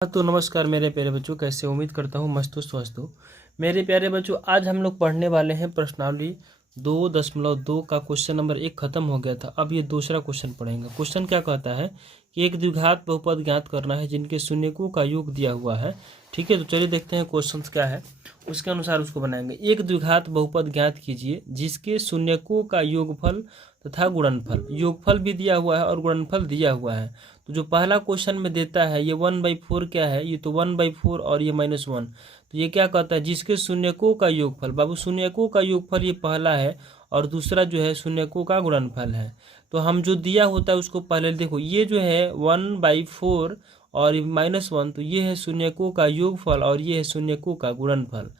तो नमस्कार मेरे प्यारे बच्चों, कैसे उम्मीद करता हूँ मस्त हो स्वस्थ हो। मेरे प्यारे बच्चों, आज हम लोग पढ़ने वाले हैं प्रश्नावली 2.2 का क्वेश्चन नंबर 1 खत्म हो गया था। अब ये दूसरा क्वेश्चन पढ़ेंगे। क्वेश्चन क्या कहता है कि एक द्विघात बहुपद ज्ञात करना है जिनके शून्यकों का योग दिया हुआ है। ठीक है, तो चलिए देखते हैं क्वेश्चन क्या है, उसके अनुसार उसको बनाएंगे। एक द्विघात बहुपद ज्ञात कीजिए जिसके शून्यकों का योगफल तथा गुणनफल, योगफल भी दिया हुआ है और गुणनफल दिया हुआ है। तो जो पहला क्वेश्चन में देता है ये 1/4 क्या है, ये तो 1/4 और ये -1, तो ये क्या कहता है जिसके शून्यकों का योगफल। बाबू शून्यकों का योगफल ये पहला है और दूसरा जो है शून्यकों का गुणनफल है। तो हम जो दिया होता है उसको पहले देखो, ये जो है 1/4 और -1, तो ये है शून्यकों का योगफल और ये है शून्यकों का गुणनफल।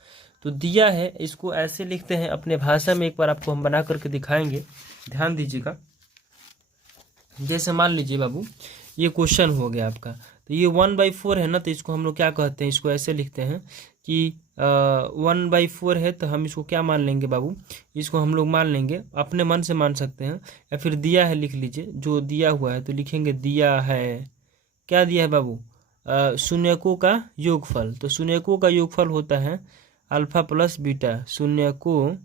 तो दिया है, इसको ऐसे लिखते हैं अपने भाषा में, एक बार आपको हम बना करके दिखाएंगे, ध्यान दीजिएगा। जैसे मान लीजिए बाबू ये क्वेश्चन हो गया आपका, तो ये 1/4 है ना, तो इसको हम लोग क्या कहते हैं, इसको ऐसे लिखते हैं कि 1/4 है, तो हम इसको क्या मान लेंगे बाबू, इसको हम लोग मान लेंगे, अपने मन से मान सकते हैं, या फिर दिया है लिख लीजिए। जो दिया हुआ है तो लिखेंगे दिया है, क्या दिया है बाबू, शून्यकों का योगफल। तो शून्यकों का योगफल होता है अल्फा प्लस बीटा, शून्यकों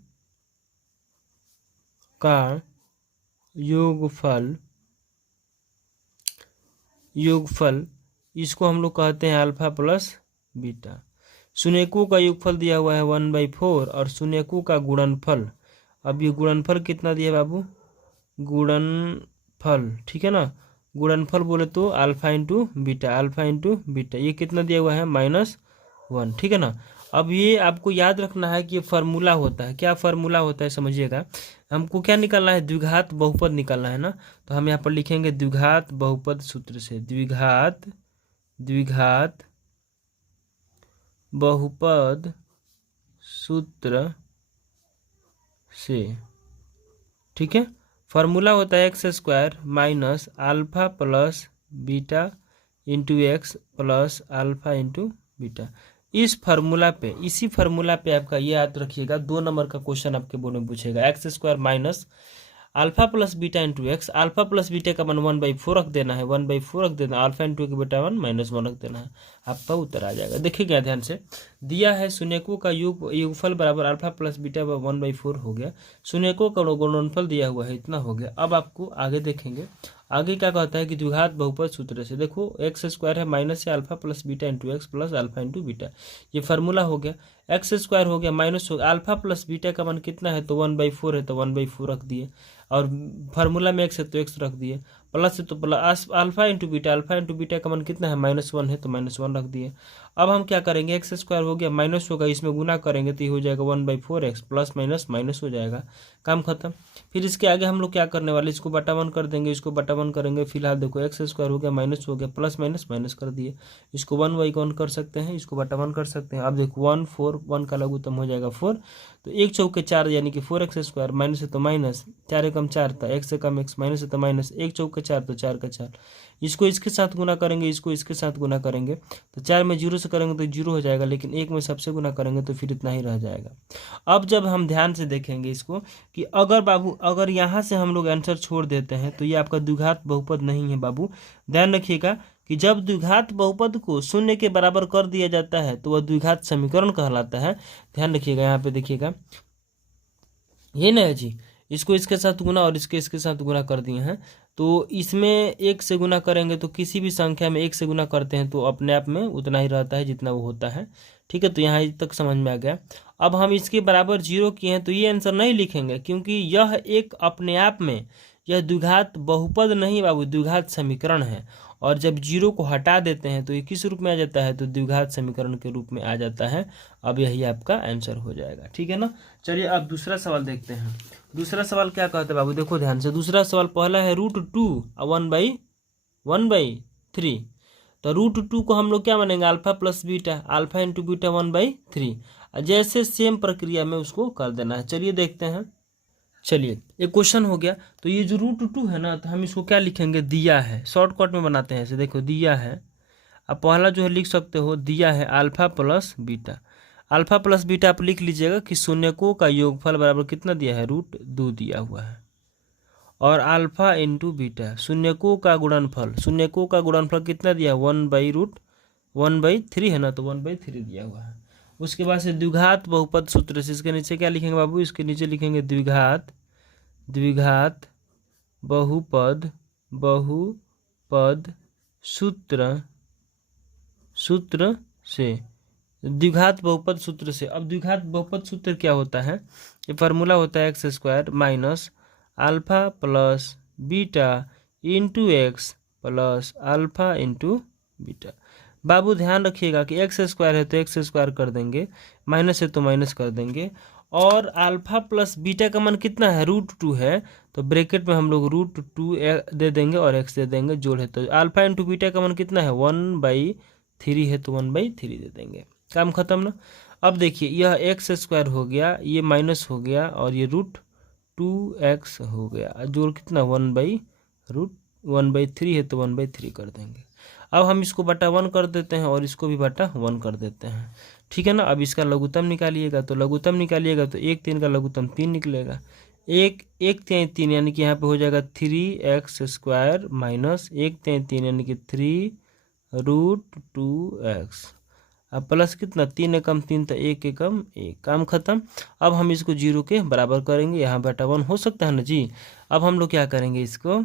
का योगफल इसको हम लोग कहते हैं अल्फा प्लस बीटा। शून्यकों का योगफल दिया हुआ है 1/4 और शून्यकों का गुणनफल, अब ये गुणनफल कितना दिया बाबू, गुणनफल, ठीक है ना, गुणनफल बोले तो अल्फा इंटू बीटा, ये कितना दिया हुआ है -1, ठीक है ना। अब ये आपको याद रखना है कि ये फार्मूला होता है। क्या फार्मूला होता है समझिएगा, हमको क्या निकालना है, द्विघात बहुपद निकालना है ना। तो हम यहाँ पर लिखेंगे द्विघात बहुपद सूत्र से, द्विघात बहुपद सूत्र से, ठीक है। फार्मूला होता है x² minus alpha plus beta into x plus alpha into beta. इसी फार्मूला पे आपका ये याद रखिएगा, 2 नंबर का क्वेश्चन आपके बोर्ड में पूछेगा। x² minus alpha plus beta into x, alpha plus beta का मान 1/4 रख देना है, 1/4 रख देना, अल्फा इंटू के बेटा 1 रख देना है, आपका उत्तर आ जाएगा। देखिएगा ध्यान से, दिया है शून्यकों का योगफल बराबर अल्फा प्लस बीटा 1/4 हो गया, शून्यकों का गुणनफल दिया हुआ है, इतना हो गया। अब आपको आगे देखेंगे, आगे क्या कहता है कि द्विघात बहुपद सूत्र से, देखो x² है माइनस से alpha plus beta into x plus alpha into beta, ये फार्मूला हो गया। x² हो गया माइनस हो गया, अल्फा प्लस बीटा का मान कितना है, तो 1/4 है, तो 1/4 रख दिए, और फार्मूला में x है तो x रख दिए, प्लस है तो प्लस अल्फा इंटू बीटा का मान कितना है, -1 है, तो -1 रख दिए। अब हम क्या करेंगे, x² हो गया माइनस होगा, इसमें गुना करेंगे तो ये हो जाएगा 1/4x, प्लस माइनस माइनस हो जाएगा, काम खत्म। फिर इसके आगे हम लोग क्या करने वाले, इसको बटा 1 कर देंगे, इसको बटा 1 करेंगे। फिलहाल देखो x² हो गया माइनस हो गया, प्लस माइनस माइनस कर दिए, इसको 1/1 कर सकते हैं, इसको बटा 1 कर सकते हैं। अब देखो 1 4 1 का लघुत्तम हो जाएगा 4, तो 1 चौके 4 यानी कि 4x², माइनस है तो माइनस, 4 एकम 4 था, x से कम x, माइनस है तो माइनस, 1 चौके 4 तो 4 का 4, इसको इसके साथ गुना करेंगे, इसको इसके साथ गुना करेंगे, तो 4 में 0 से करेंगे तो 0 हो जाएगा, लेकिन 1 में सबसे गुना करेंगे तो फिर इतना ही रह जाएगा। अब जब हम ध्यान से देखेंगे इसको कि अगर बाबू अगर यहाँ से हम लोग आंसर छोड़ देते हैं तो ये आपका द्विघात बहुपद नहीं है बाबू। ध्यान रखिएगा कि जब द्विघात बहुपद को शून्य के बराबर कर दिया जाता है तो वह द्विघात समीकरण कहलाता है। ध्यान रखिएगा, यहाँ पे देखिएगा, ये ना है जी, इसको इसके साथ गुना और इसके साथ गुना कर दिए हैं, तो इसमें 1 से गुना करेंगे तो किसी भी संख्या में 1 से गुना करते हैं तो अपने आप में उतना ही रहता है जितना वो होता है, ठीक है। तो यहाँ तक समझ में आ गया। अब हम इसके बराबर 0 किए हैं तो ये आंसर नहीं लिखेंगे, क्योंकि यह एक अपने आप में यह द्विघात बहुपद नहीं बाबू, द्विघात समीकरण है, और जब 0 को हटा देते हैं तो ये किस रूप में आ जाता है, तो द्विघात समीकरण के रूप में आ जाता है। अब यही आपका आंसर हो जाएगा, ठीक है ना। चलिए अब दूसरा सवाल देखते हैं। दूसरा सवाल क्या कहते हैं बाबू, देखो ध्यान से, दूसरा सवाल पहला है √2 1/3, तो √2 को हम लोग क्या मानेंगे, alpha plus beta, alpha into beta 1/3, जैसे सेम प्रक्रिया में उसको कर देना है। चलिए देखते हैं। चलिए एक क्वेश्चन हो गया, तो ये जो √2 है ना, तो हम इसको क्या लिखेंगे, दिया है, शॉर्टकट में बनाते हैं ऐसे, देखो दिया है, अब पहला जो है लिख सकते हो, दिया है alpha plus beta, alpha plus beta आप लिख लीजिएगा कि शून्यकों का योगफल बराबर कितना दिया है, √2 दिया हुआ है, और अल्फा इंटू बीटा शून्यकों का गुणनफल, शून्यकों का गुणनफल कितना दिया, 1/√2 1/3 है ना, तो 1/3 दिया हुआ है। उसके बाद से द्विघात बहुपद सूत्र से इसके नीचे क्या लिखेंगे बाबू, इसके नीचे लिखेंगे द्विघात बहुपद सूत्र से, द्विघात बहुपद सूत्र से। अब द्विघात बहुपद सूत्र क्या होता है, ये फार्मूला होता है x² minus alpha plus beta into x plus alpha into beta. बाबू ध्यान रखिएगा कि x² है तो x² कर देंगे, माइनस है तो माइनस कर देंगे, और अल्फा प्लस बीटा का मान कितना है, √2 है, तो ब्रैकेट में हम लोग √2 दे देंगे और x दे देंगे, जोड़ है तो अल्फा इंटू बीटा का मान कितना है, 1/3 है तो 1/3 दे देंगे, काम खत्म ना। अब देखिए यह x² हो गया, ये माइनस हो गया, और ये √2x हो गया, जोड़ कितना 1/3 है तो 1/3 कर देंगे। अब हम इसको बटा 1 कर देते हैं और इसको भी बटा 1 कर देते हैं, ठीक है ना। अब इसका लघुत्तम निकालिएगा, तो लघुत्तम निकालिएगा तो 1/3 का लघुत्तम 3 निकलेगा, 1/3 यानी कि यहाँ पे हो जाएगा 3x² माइनस 1/3 यानी कि 3√2x। अब प्लस कितना, 3 एकम 3 तो 1 एकम 1, काम खत्म। अब हम इसको 0 के बराबर करेंगे, यहाँ बटा 1 हो सकता है ना जी। अब हम लोग क्या करेंगे इसको,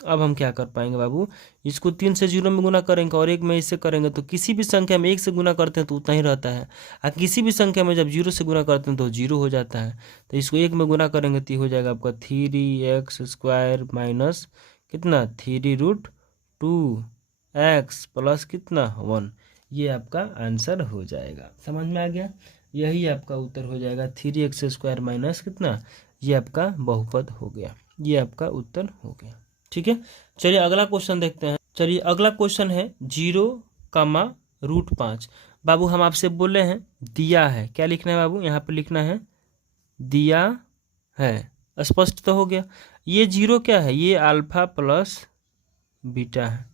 अब हम क्या कर पाएंगे बाबू, इसको 3 से 0 में गुना करेंगे और 1 में इससे करेंगे, तो किसी भी संख्या में 1 से गुना करते हैं तो उतना ही रहता है, और किसी भी संख्या में जब 0 से गुना करते हैं तो 0 हो जाता है। तो इसको 1 में गुना करेंगे तो हो जाएगा आपका 3x² माइनस कितना 3√2x प्लस कितना 1, ये आपका आंसर हो जाएगा। समझ में आ गया, यही आपका उत्तर हो जाएगा 3x² माइनस कितना, ये आपका बहुपद हो गया, ये आपका उत्तर हो गया, ठीक है। चलिए अगला क्वेश्चन देखते हैं। चलिए अगला क्वेश्चन है 0, बाबू हम आपसे बोले हैं दिया है, क्या लिखना है बाबू, यहाँ पर लिखना है दिया है, स्पष्ट तो हो गया। ये 0 क्या है, ये अल्फा प्लस बीटा है,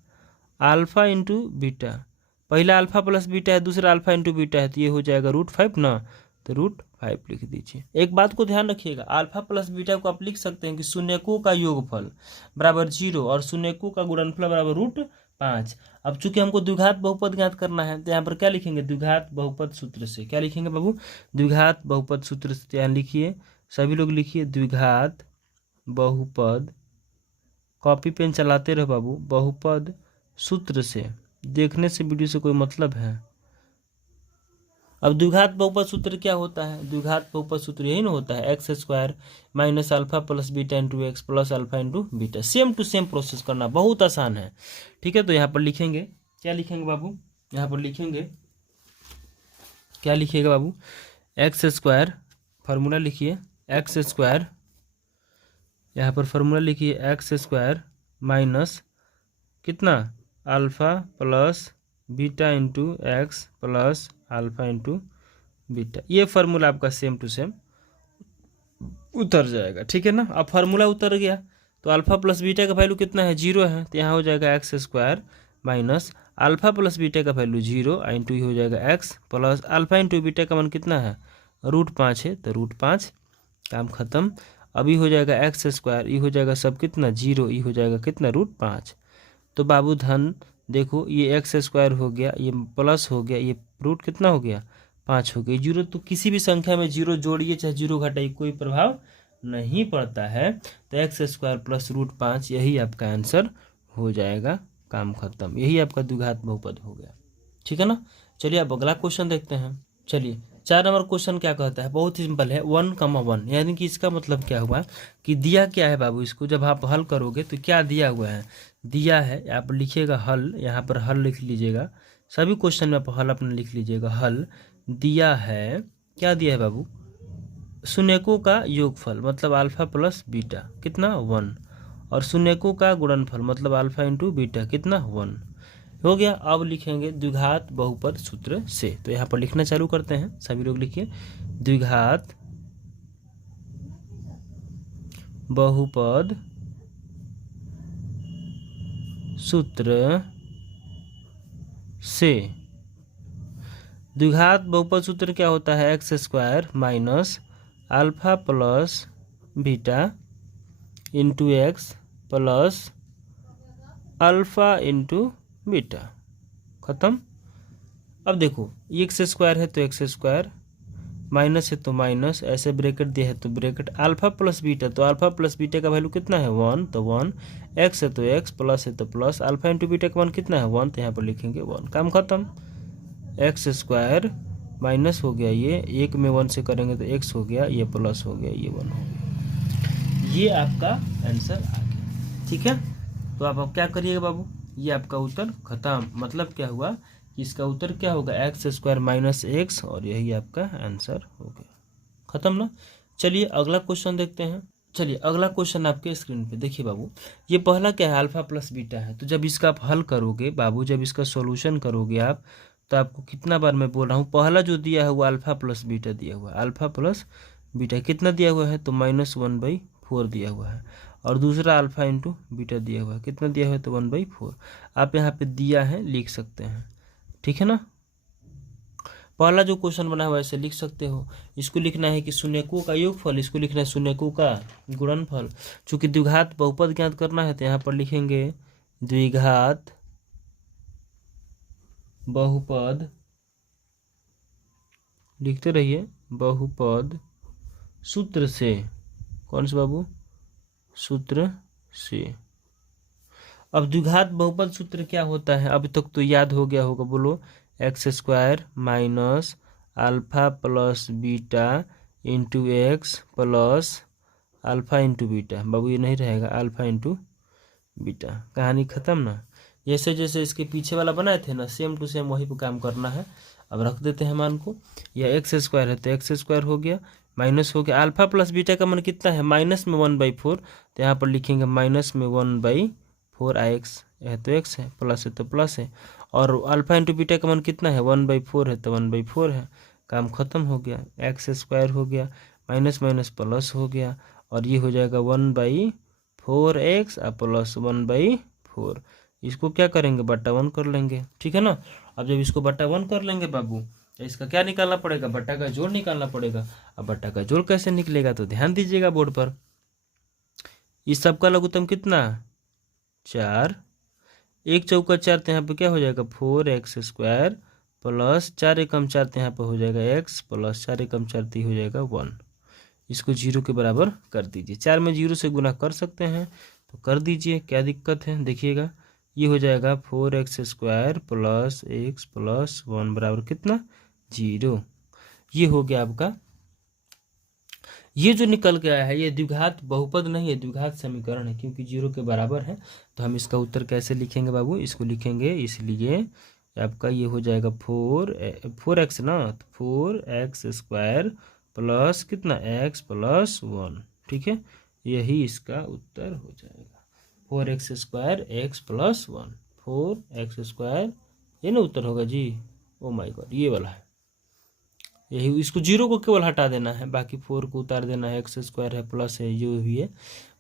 अल्फा इंटू बीटा, पहला अल्फा प्लस बीटा है, दूसरा अल्फा इंटू बीटा है, तो ये हो जाएगा √5 ना, तो √5 लिख दीजिए। एक बात को ध्यान रखिएगा, अल्फा प्लस बीटा को आप लिख सकते हैं कि शून्यकों का योगफल बराबर 0 और शून्यकों का गुणनफल बराबर √5। अब चूंकि हमको द्विघात बहुपद ज्ञात करना है तो यहाँ पर क्या लिखेंगे, द्विघात बहुपद सूत्र से, क्या लिखेंगे बाबू, द्विघात बहुपद सूत्र से। यहाँ लिखिए, सभी लोग लिखिए द्विघात बहुपद, कॉपी पेन चलाते रहो बाबू, बहुपद सूत्र से, देखने से वीडियो से कोई मतलब है। अब द्विघात बहुपद सूत्र क्या होता है, द्विघात बहुपद सूत्र यही ना होता है x² minus alpha plus beta into x plus alpha into beta, same to same process करना, बहुत आसान है, ठीक है। तो यहाँ पर लिखेंगे, क्या लिखेंगे बाबू, यहाँ पर लिखेंगे, क्या लिखिएगा बाबू, x², फार्मूला लिखिए x², यहाँ पर फार्मूला लिखिए x² माइनस कितना alpha plus beta into x plus alpha into beta, ये फार्मूला आपका सेम टू सेम उतर जाएगा, ठीक है ना। अब फार्मूला उतर गया तो अल्फा प्लस बीटा का वैल्यू कितना है, 0 है, तो यहाँ हो जाएगा x² minus alpha plus beta का वैल्यू 0 इंटू हो जाएगा x plus alpha into beta का मान कितना है, √5 है, तो √5, काम खत्म। अभी हो जाएगा x², ये हो जाएगा सब कितना 0, ये हो जाएगा कितना √5। तो बाबू धन देखो, ये x² हो गया, ये प्लस हो गया, ये रूट कितना हो गया 5 हो गया, 0, तो किसी भी संख्या में 0 जोड़िए चाहे 0 घटाइए कोई प्रभाव नहीं पड़ता है, तो x² प्लस √5 यही आपका आंसर हो जाएगा, काम खत्म, यही आपका द्विघात बहुपद हो गया, ठीक है ना। चलिए अब अगला क्वेश्चन देखते हैं। चलिए 4 नंबर क्वेश्चन क्या कहता है, बहुत ही सिंपल है, 1,1, यानी कि इसका मतलब क्या हुआ कि दिया क्या है बाबू, इसको जब आप हल करोगे तो क्या दिया हुआ है, दिया है, आप लिखिएगा हल, यहाँ पर हल लिख लीजिएगा, सभी क्वेश्चन में आप हल अपना लिख लीजिएगा, हल दिया है, क्या दिया है बाबू, शून्यकों का योगफल मतलब अल्फा प्लस बीटा कितना 1, और शून्यकों का गुणनफल मतलब अल्फा इंटू बीटा कितना 1 हो गया। अब लिखेंगे द्विघात बहुपद सूत्र से, तो यहाँ पर लिखना चालू करते हैं, सभी लोग लिखिए द्विघात बहुपद सूत्र से। द्विघात बहुपद सूत्र क्या होता है, x² minus alpha plus beta into x plus alpha into beta, खत्म। अब देखो एक्स स्क्वायर है तो एक्स स्क्वायर, माइनस है तो माइनस, ऐसे ब्रैकेट दिया है तो ब्रैकेट, अल्फा प्लस बीटा, तो अल्फा प्लस बीटा का वैल्यू कितना है 1, तो 1, एक्स है तो एक्स, प्लस है तो प्लस, अल्फा इंटू बीटा का मान कितना है 1, तो यहाँ पर लिखेंगे 1, काम खत्म। एक्स स्क्वायर माइनस हो गया, ये एक में 1 से करेंगे तो एक्स हो गया, ये प्लस हो गया, ये 1 हो गया, ये आपका आंसर आ गया। ठीक है, तो आप अब क्या करिएगा बाबू, ये आपका उत्तर खत्म। मतलब क्या हुआ कि इसका उत्तर क्या होगा, एक्स स्क्वायर माइनस एक्स, और यही आपका आंसर हो गया, खत्म ना। चलिए अगला क्वेश्चन देखते हैं। चलिए अगला क्वेश्चन आपके स्क्रीन पे देखिए बाबू, ये पहला क्या है, अल्फा प्लस बीटा है। तो जब इसका आप हल करोगे बाबू, जब इसका सॉल्यूशन करोगे आप, तो आपको कितना बार मैं बोल रहा हूँ, पहला जो दिया है वो अल्फा प्लस बीटा दिया हुआ है, अल्फा प्लस बीटा कितना दिया हुआ है, तो -1/4 दिया हुआ है, और दूसरा अल्फा इंटू बीटा दिया हुआ है, कितना दिया हुआ है, तो 1/4। आप यहाँ पे दिया है लिख सकते हैं, ठीक है ना। पहला जो क्वेश्चन बना हुआ है ऐसे लिख सकते हो। इसको लिखना है कि शून्यकों का योगफल, इसको लिखना है शून्यकों का गुणनफल। चूंकि द्विघात बहुपद ज्ञात करना है तो यहाँ पर लिखेंगे द्विघात बहुपद, लिखते रहिए, बहुपद सूत्र से, कौन से बाबू, सूत्र से। अब द्विघात बहुपद सूत्र क्या होता है, अभी तक तो याद हो गया होगा, बोलो, x square minus alpha plus beta into x plus alpha into beta. बाबू ये नहीं रहेगा, अल्फा इंटू बीटा, कहानी खत्म ना। जैसे जैसे इसके पीछे वाला बनाए थे ना, सेम टू सेम वही पे काम करना है। अब रख देते हैं मान को, यह एक्स स्क्वायर है तो एक्स स्क्वायर हो गया, माइनस हो गया, अल्फा प्लस बीटा का मान कितना है, माइनस में 1/4, तो यहाँ पर लिखेंगे माइनस में 1/4 एक्स है तो एक्स है, प्लस है तो प्लस है, और अल्फा इंटू बीटा का मान कितना है 1/4 है तो 1/4 है, काम खत्म हो गया, एक्स स्क्वायर हो गया, माइनस माइनस प्लस हो गया, और ये हो जाएगा 1/4 एक्स प्लस 1/4। इसको क्या करेंगे, बट्टा 1 कर लेंगे, ठीक है ना। अब जब इसको बट्टा 1 कर लेंगे बाबू, तो इसका क्या निकालना पड़ेगा, बट्टा का जोड़ निकालना पड़ेगा। अब बट्टा का जोड़ कैसे निकलेगा, तो ध्यान दीजिएगा बोर्ड पर। इस सबका लघुत्तम कितना, 4, एक चौका 4, तो यहाँ पे क्या हो जाएगा 4x स्क्वायर प्लस 4 एकम 4, तो यहाँ पे हो जाएगा x प्लस 4 एकम 4, तो हो जाएगा 1। इसको 0 के बराबर कर दीजिए, 4 में 0 से गुना कर सकते हैं तो कर दीजिए, क्या दिक्कत है। देखिएगा ये हो जाएगा 4x square plus x plus 1 बराबर कितना, 0। ये हो गया आपका, ये जो निकल के आया है ये द्विघात बहुपद नहीं है, द्विघात समीकरण है, क्योंकि 0 के बराबर है। तो हम इसका उत्तर कैसे लिखेंगे बाबू, इसको लिखेंगे, इसलिए आपका ये हो जाएगा 4x ना, तो 4x स्क्वायर प्लस कितना, x प्लस 1, ठीक है, यही इसका उत्तर हो जाएगा, 4x square x plus 1, 4x square, ये ना उत्तर होगा जी। ओ माय गॉड, ये वाला है, यही, इसको 0 को केवल हटा देना है, बाकी 4 को उतार देना है, एक्स स्क्वायर है प्लस है जो भी है,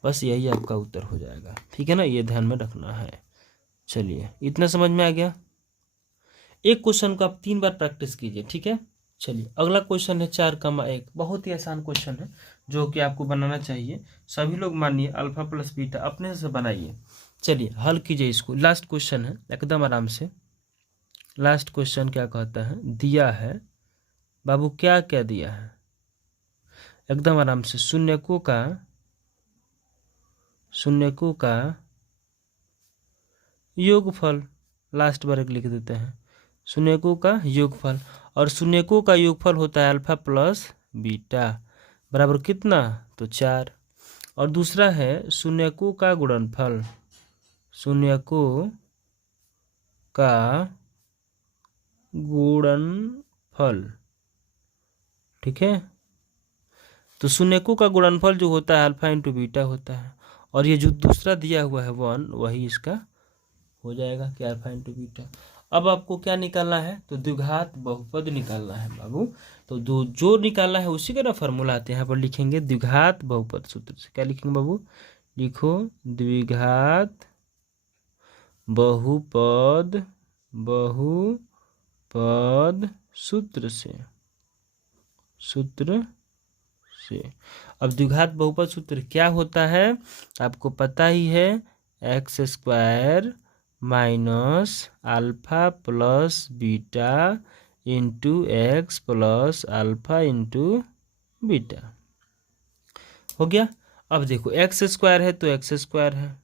बस यही आपका उत्तर हो जाएगा, ठीक है ना, ये ध्यान में रखना है। चलिए इतना समझ में आ गया। एक क्वेश्चन को आप 3 बार प्रैक्टिस कीजिए, ठीक है। चलिए अगला क्वेश्चन है 4,1, बहुत ही आसान क्वेश्चन है जो कि आपको बनाना चाहिए। सभी लोग मानिए अल्फा प्लस बीटा अपने से बनाइए। चलिए हल कीजिए इसको, लास्ट क्वेश्चन है, एकदम आराम से। लास्ट क्वेश्चन क्या कहता है, दिया है बाबू, क्या क्या दिया है, एकदम आराम से, शून्यकों का योगफल, लास्ट बार एक लिख देते हैं, शून्यकों का योगफल, और शून्यकों का योगफल होता है अल्फा प्लस बीटा, बराबर कितना, तो 4। और दूसरा है शून्यकों का गुणनफल, शून्यकों का गुणनफल, ठीक है। तो शून्यकों का गुणनफल जो होता है अल्फा इंटू बीटा होता है, और ये जो दूसरा दिया हुआ है 1, वही इसका हो जाएगा कि अल्फा इंटू बीटा। अब आपको क्या निकालना है, तो द्विघात बहुपद निकालना है बाबू। तो जो निकालना है उसी का ना फॉर्मूला आते हैं, यहाँ पर लिखेंगे द्विघात बहुपद सूत्र से। क्या लिखेंगे बाबू, लिखो द्विघात बहुपद सूत्र से, अब द्विघात बहुपद सूत्र क्या होता है, आपको पता ही है, x square minus alpha plus beta into x plus alpha into beta हो गया। अब देखो एक्स स्क्वायर है तो एक्स स्क्वायर है,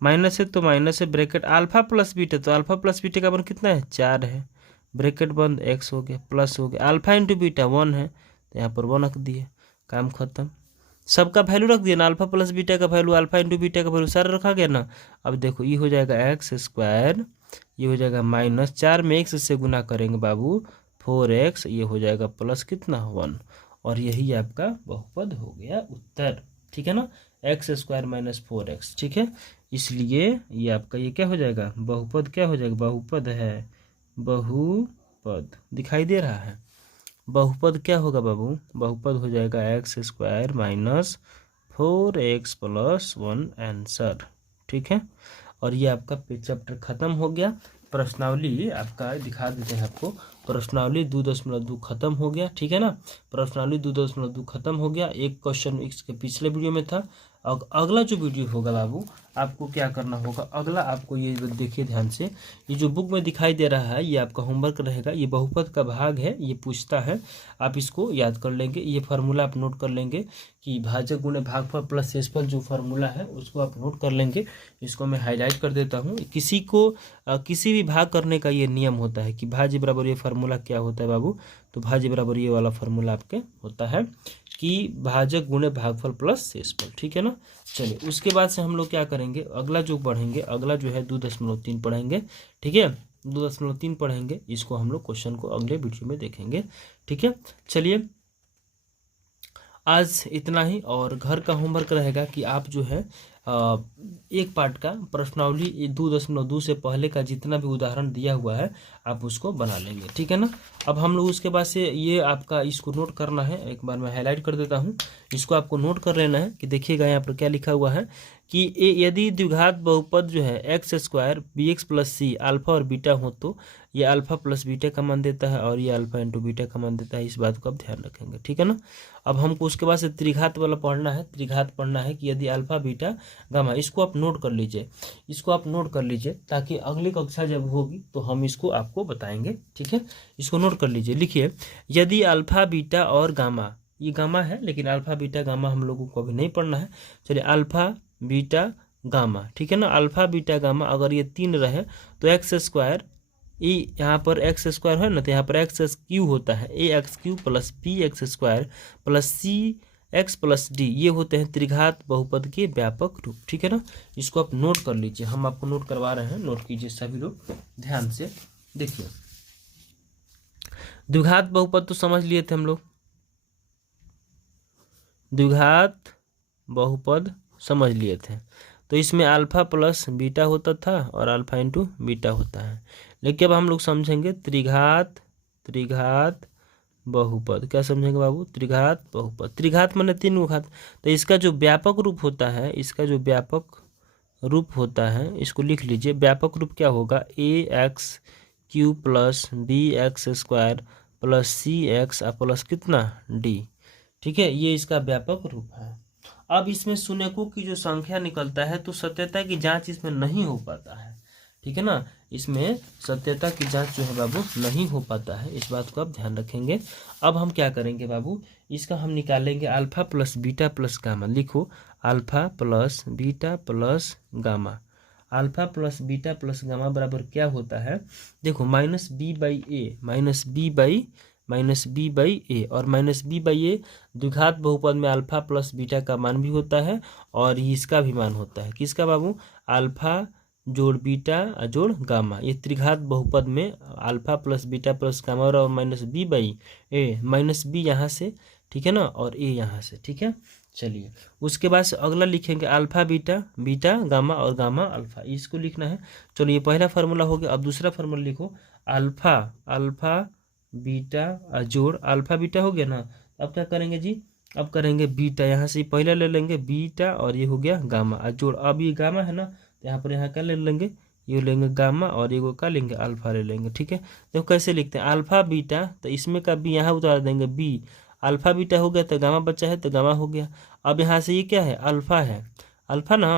माइनस है तो माइनस है, ब्रैकेट अल्फा प्लस बीटा तो अल्फा प्लस बीटा का मान कितना है 4 है, ब्रैकेट बंद, एक्स हो गया प्लस हो गया, अल्फा इंटू बीटा 1 है तो यहाँ पर 1 रख दिए, काम खत्म। सबका वैल्यू रख दिया ना, अल्फा प्लस बीटा का वैल्यू, अल्फा इंटू बीटा का वैल्यू सारा रखा गया ना। अब देखो ये हो जाएगा एक्स स्क्वायर, ये हो जाएगा माइनस 4 में एक्स से गुना करेंगे बाबू 4x, ये हो जाएगा प्लस कितना 1, और यही आपका बहुपद हो गया उत्तर। ठीक है ना, एक्स स्क्वायर माइनस 4x। ठीक है, इसलिए ये आपका ये क्या हो जाएगा बहुपद, क्या हो जाएगा बहुपद है, बहुपद दिखाई दे रहा है। बहुपद क्या होगा बाबू, बहुपद हो जाएगा x square minus 4x plus 1 answer. ठीक है, और ये आपका चैप्टर खत्म हो गया। प्रश्नावली आपका दिखा देते हैं आपको, प्रश्नावली 2.2 खत्म हो गया। ठीक है ना, प्रश्नावली 2.2 खत्म हो गया। एक क्वेश्चन इसके पिछले वीडियो में था। और अगला जो वीडियो होगा बाबू, आपको क्या करना होगा, अगला आपको ये देखिए ध्यान से, ये जो बुक में दिखाई दे रहा है ये आपका होमवर्क रहेगा। ये बहुपद का भाग है, ये पूछता है, आप इसको याद कर लेंगे। ये फार्मूला आप नोट कर लेंगे कि भाजक गुणे भागफल प्लस शेषफल जो फार्मूला है उसको आप नोट कर लेंगे। इसको मैं हाईलाइट कर देता हूँ। किसी को किसी भी भाग करने का ये नियम होता है कि भाज्य बराबर ये फार्मूला क्या होता है बाबू, तो भाज्य बराबर ये वाला फार्मूला आपके होता है कि भाजक गुणे भागफल प्लस शेषफल। ठीक है ना, चलिए उसके बाद से हम लोग क्या करेंगे, अगला जो पढ़ेंगे, अगला जो है 2.3 पढ़ेंगे। ठीक है, 2.3 पढ़ेंगे, इसको हम लोग क्वेश्चन को अगले वीडियो में देखेंगे। ठीक है, चलिए आज इतना ही। और घर का होमवर्क रहेगा कि आप जो है एक पार्ट का प्रश्नावली 2.2 से पहले का जितना भी उदाहरण दिया हुआ है आप उसको बना लेंगे। ठीक है ना, अब हम लोग उसके बाद से ये आपका इसको नोट करना है, एक बार मैं हाईलाइट कर देता हूँ, इसको आपको नोट कर लेना है कि देखिएगा यहाँ पर क्या लिखा हुआ है कि यदि द्विघात बहुपद जो है x square b x plus c alpha और बीटा हो तो ये अल्फा प्लस बीटा का मान देता है और ये अल्फा इंटू बीटा का मान देता है। इस बात को आप ध्यान रखेंगे। ठीक है ना, अब हमको उसके बाद से त्रिघात वाला पढ़ना है। त्रिघात पढ़ना है कि यदि अल्फा बीटा गामा, इसको आप नोट कर लीजिए, इसको आप नोट कर लीजिए ताकि अगली कक्षा जब होगी तो हम इसको आपको बताएंगे। ठीक है, इसको नोट कर लीजिए, लिखिए यदि अल्फा बीटा और गामा, ये गामा है लेकिन अल्फा बीटा गामा हम लोगों को अभी नहीं पढ़ना है। चलिए अल्फा बीटा गामा, ठीक है ना, अल्फा बीटा गामा अगर ये 3 रहे तो एक्स स्क्वायर, ये यहाँ पर एक्स स्क्वायर है ना तो यहाँ पर एक्स क्यू होता है, a x cube plus b x square plus c x plus d, ये होते हैं त्रिघात बहुपद के व्यापक रूप। ठीक है ना, इसको आप नोट कर लीजिए, हम आपको नोट करवा रहे हैं, नोट कीजिए सभी लोग ध्यान से। देखिए द्विघात बहुपद तो समझ लिए थे हम लोग, द्विघात बहुपद समझ लिए थे, तो इसमें अल्फा प्लस बीटा होता था और अल्फा इंटू बीटा होता है। लेकिन अब हम लोग समझेंगे त्रिघात, त्रिघात बहुपद, क्या समझेंगे बाबू, त्रिघात बहुपद, त्रिघात माने 3 घात, तो इसका जो व्यापक रूप होता है, इसका जो व्यापक रूप होता है इसको लिख लीजिए। व्यापक रूप क्या होगा, a x cube plus b x square plus c x plus कितना डी। ठीक है, ये इसका व्यापक रूप है। अब इसमें शून्यकों की जो संख्या निकलता है तो सत्यता की जांच इसमें नहीं हो पाता है। ठीक है ना, इसमें सत्यता की जांच जो है बाबू नहीं हो पाता है, इस बात को आप ध्यान रखेंगे। अब हम क्या करेंगे बाबू, इसका हम निकालेंगे alpha plus beta plus gamma. लिखो alpha plus beta plus gamma, alpha plus beta plus gamma बराबर क्या होता है, देखो minus b by a, minus b by a, और माइनस बी बाई ए द्विघात बहुपद में अल्फा प्लस बीटा का मान भी होता है और इसका भी मान होता है। किसका बाबू, अल्फा जोड़ बीटा जोड़ गामा, ये त्रिघात बहुपद में alpha plus beta plus gamma और minus b by a, minus b यहाँ से, ठीक है ना, और ए यहाँ से। ठीक है, चलिए उसके बाद से अगला लिखेंगे अल्फा बीटा, बीटा गामा और गामा अल्फा, इसको लिखना है। चलो ये पहला फार्मूला हो गया। अब दूसरा फार्मूला लिखो अल्फा, अल्फा बीटा जोड़ अल्फा बीटा हो गया ना। अब क्या करेंगे जी, अब करेंगे बीटा, यहाँ से पहले ले लेंगे बीटा और ये हो गया गामा जोड़। अब ये गामा है ना तो यहाँ पर यहाँ क्या ले लेंगे, ये लेंगे गामा और ये क्या लेंगे अल्फा ले लेंगे। ठीक है, देखो कैसे लिखते हैं अल्फा बीटा, तो इसमें का बी यहाँ उतार देंगे, बी अल्फा बीटा हो गया तो गामा बचा है तो गामा हो गया। अब यहाँ से ये क्या है, अल्फा है, अल्फा ना,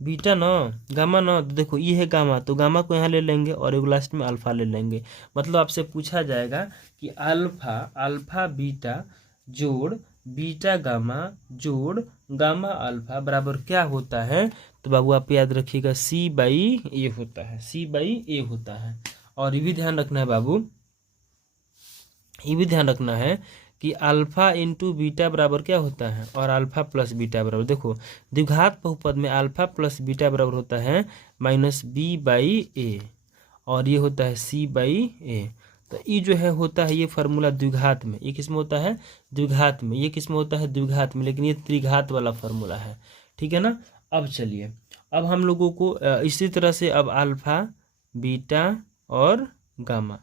बीटा ना, गामा ना, तो देखो ये है गामा, तो गामा को यहाँ ले लेंगे और एक लास्ट में अल्फा ले लेंगे। मतलब आपसे पूछा जाएगा कि अल्फा, अल्फा बीटा जोड़ बीटा गामा जोड़ गामा अल्फा बराबर क्या होता है। तो बाबू आप याद रखिएगा C/A होता है, C/A होता है। और ये भी ध्यान रखना है बाबू, ये भी ध्यान रखना है कि अल्फा इंटू बीटा बराबर क्या होता है, और अल्फा प्लस बीटा बराबर, देखो द्विघात बहुपद में अल्फा प्लस बीटा बराबर होता है -B/A, और ये होता है C/A। तो ये जो है होता है ये फार्मूला द्विघात में, ये किस में होता है, द्विघात में, ये किस में होता है, द्विघात में, लेकिन ये त्रिघात वाला फार्मूला है, ठीक है ना। अब चलिए, अब हम लोगों को इसी तरह से अब अल्फा बीटा और गामा,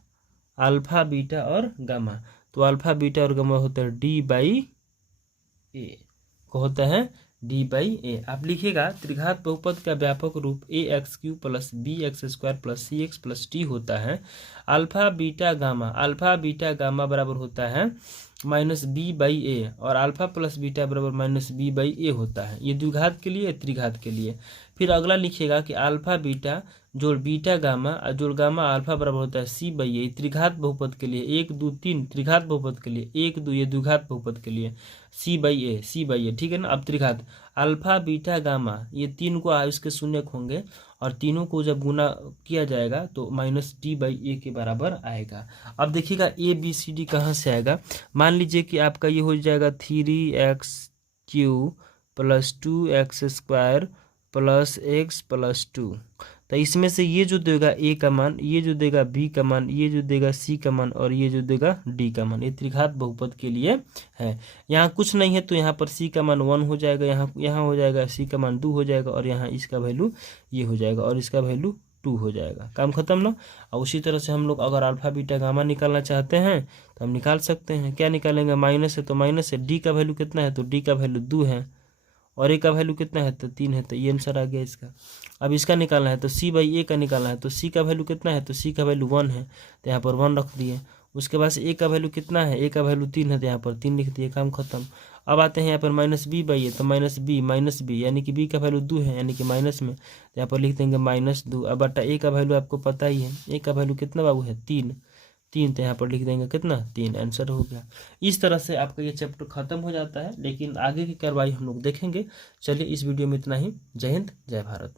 अल्फा बीटा और गामा, तो अल्फा बीटा और गामा होता है D/A, को होता है D/A। आप लिखिएगा त्रिघात बहुपद का व्यापक रूप AX³ plus BX² plus CX plus D होता है। अल्फा बीटा गामा बराबर होता है -B/A, और अल्फा प्लस बीटा बराबर -B/A होता है। ये द्विघात के लिए, त्रिघात के लिए। फिर अगला लिखिएगा कि अल्फा बीटा जोड़ बीटा गामा जोड़ गामा अल्फा बराबर होता है C/A, त्रिघात बहुपद के लिए 1 2 3, त्रिघात बहुपद के लिए 1 2, ये द्विघात बहुपद के लिए C/A, ठीक है ना। अब त्रिघात अल्फा बीटा गामा, ये तीन को इसके शून्यक होंगे, और तीनों को जब गुना किया जाएगा तो -D/A के बराबर आएगा। अब देखिएगा ABCD कहाँ से आएगा। मान लीजिए कि आपका ये हो जाएगा 3x³ plus 2x² plus x plus 2, तो इसमें से ये जो देगा A का मान, ये जो देगा B का मान, ये जो देगा C का मान, और ये जो देगा D का मान, ये त्रिघात बहुपद के लिए है। यहाँ कुछ नहीं है तो यहाँ पर C का मान 1 हो जाएगा, यहाँ हो जाएगा C का मान 2 हो जाएगा, और यहाँ इसका वैल्यू ये हो जाएगा, और इसका वैल्यू 2 हो जाएगा। काम खत्म ना। और उसी तरह से हम लोग अगर अल्फा बीटा गामा निकालना चाहते हैं तो हम निकाल सकते हैं। क्या निकालेंगे, माइनस है तो माइनस है, D का वैल्यू कितना है तो D का वैल्यू 2 है, और A का वैल्यू कितना है तो 3 है, तो ये आंसर आ गया इसका। अब इसका निकालना है तो C/A का निकालना है, तो C का वैल्यू कितना है तो C का वैल्यू 1 है, तो यहाँ पर 1 रख दिए। उसके बाद A का वैल्यू कितना है, A का वैल्यू 3 है, तो यहाँ पर 3 लिख दिए, काम खत्म। अब आते हैं यहाँ पर -B/A, तो -B यानी कि B का वैल्यू 2 है, यानी कि माइनस में, तो यहाँ पर लिख देंगे -2। अब बटा A का वैल्यू आपको पता ही है, A का वैल्यू कितना बाबू है 3, तो यहाँ पर लिख देंगे कितना 3, आंसर हो गया। इस तरह से आपका ये चैप्टर खत्म हो जाता है, लेकिन आगे की कार्रवाई हम लोग देखेंगे। चलिए इस वीडियो में इतना ही। जय हिंद, जय भारत।